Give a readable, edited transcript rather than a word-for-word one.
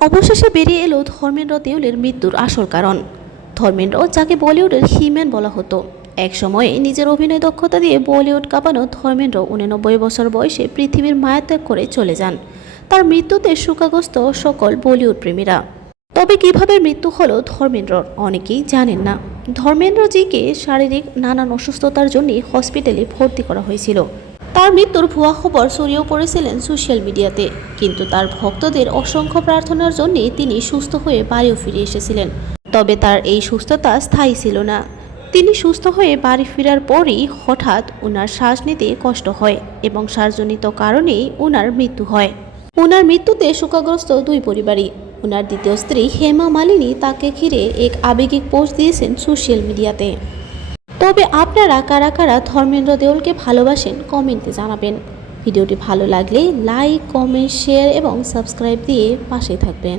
অবশেষে বেরিয়ে এলো ধর্মেন্দ্র দেওলের মৃত্যুর আসল কারণ। ধর্মেন্দ্র, যাকে বলিউডের হিম্যান বলা হতো, এক সময়ে নিজের অভিনয় দক্ষতা দিয়ে বলিউড কাঁপানো ধর্মেন্দ্র 89 বছর বয়সে পৃথিবীর মায়াত্যাগ করে চলে যান। তার মৃত্যুতে শোকাগ্রস্ত সকল বলিউড প্রেমীরা। তবে কিভাবে মৃত্যু হলো ধর্মেন্দ্রর, অনেকেই জানেন না। ধর্মেন্দ্রজিকে শারীরিক নানান অসুস্থতার জন্য হসপিটালে ভর্তি করা হয়েছিল। তার মৃত্যুর ভুয়া খবর ছড়িয়েও পড়েছিলেন সোশ্যাল মিডিয়াতে, কিন্তু তার ভক্তদের অসংখ্য প্রার্থনার জন্য তিনি সুস্থ হয়ে বাড়িও ফিরে এসেছিলেন। তবে তার এই সুস্থতা স্থায়ী ছিল না। তিনি সুস্থ হয়ে বাড়ি ফেরার পরই হঠাৎ ওনার শ্বাস নিতে কষ্ট হয় এবং শ্বাসজনিত কারণেই ওনার মৃত্যু হয়। ওনার মৃত্যুতে শোকাগ্রস্ত দুই পরিবারই। ওনার দ্বিতীয় স্ত্রী হেমা মালিনী তাকে ঘিরে এক আবেগিক পোস্ট দিয়েছেন সোশ্যাল মিডিয়াতে। তবে আপনারা কারা কারা ধর্মেন্দ্র দেওলকে ভালোবাসেন কমেন্টে জানাবেন। ভিডিওটি ভালো লাগলে লাইক, কমেন্ট, শেয়ার এবং সাবস্ক্রাইব দিয়ে পাশে থাকবেন।